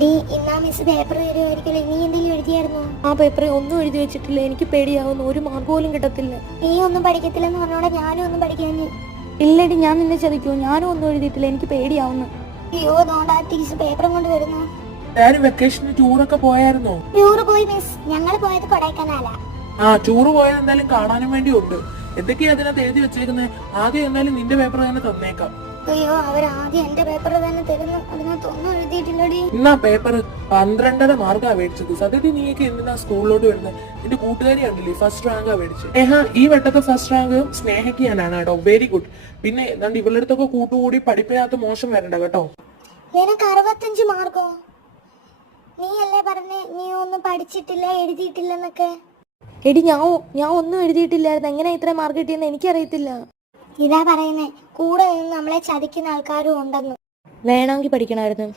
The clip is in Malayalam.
ഡി ഇന്നാ മിസ് പേപ്പർ തരുമായിരിക്കുമല്ലോ, നീ എന്തെങ്കിലും എഴുതിയായിരുന്നോ? ആ പേപ്പറിൽ ഒന്നും എഴുതി വെച്ചിട്ടില്ല. എനിക്ക് പേടിയാവുന്നു. ഒരു മാർക്ക് പോലും കിട്ടത്തില്ല. നീ ഒന്നും പഠിക്കത്തില്ലെന്ന് പറഞ്ഞോടെ ഞാനും ഒന്നും പഠിക്കാഞ്ഞ്. ഇല്ലടി, ഞാൻ നിന്നെ ചതിക്കൂ. ഞാനും ഒന്നും എഴുതിയിട്ടില്ല. എനിക്ക് പേടിയാവുന്നു. അയ്യോ നോണ്ടാ ടീച്ചർ പേപ്പറും കൊണ്ട് വരുന്നു. വെക്കേഷന് ടൂറൊക്കെ പോയായിരുന്നോ? ടൂറ് പോയി മിസ്, ഞങ്ങൾ പോയത് കൊടൈക്കനാലാ. ടൂറ് പോയത് എന്തായാലും കാണാനും വേണ്ടി ഉണ്ട്. എന്തൊക്കെയാ അതിനകത്ത് എഴുതി വെച്ചേക്കുന്നത്? ആദ്യം എന്തായാലും നിന്റെ പേപ്പർ തന്നെ തന്നേക്കാം. അയ്യോ അവരാദ്യം എന്റെ പേപ്പർ തന്നെ തരുന്നു, അതിനകത്ത് ഒന്നും എഴുതിയിട്ടില്ലടി. ഇന്നാ പേപ്പർ 12.5 മാർക്കാ മേടിച്ചത്. സത്യത്തിൽ നീയൊക്കെ എന്തിനാ സ്കൂളിലോട്ട് വരുന്നത്? നിന്റെ കൂട്ടുകാരി ഉണ്ടല്ലേ ഫസ്റ്റ് റാങ്കാ മേടിച്ചത്. ഈ വട്ടത്തെ ഫസ്റ്റ് റാങ്ക് സ്നേഹയ്ക്ക് ഞാനാണ് കേട്ടോ. Very good. പിന്നെ എന്താണ്ട് ഇവളുടെ അടുത്തൊക്കെ കൂട്ടുകൂടി പഠിപ്പിനകത്ത് മോശം വരണ്ട കേട്ടോ. നിനക്ക് 65 മാർക്കോ? നീ അല്ലേ പറഞ്ഞേ നീ ഒന്നും പഠിച്ചിട്ടില്ല എഴുതിയിട്ടില്ലെന്നൊക്കെ? എടി ഞാൻ ഒന്നും എഴുതിയിട്ടില്ലായിരുന്നു. എങ്ങനെ ഇത്ര മാർക്ക് കിട്ടിയെന്ന് എനിക്കറിയത്തില്ല. ഇതാ പറയുന്നേ, കൂടെ നിന്ന് നമ്മളെ ചതിക്കുന്ന ആൾക്കാരും ഉണ്ടെന്ന്. വേണമെങ്കിൽ പഠിക്കണമായിരുന്നു.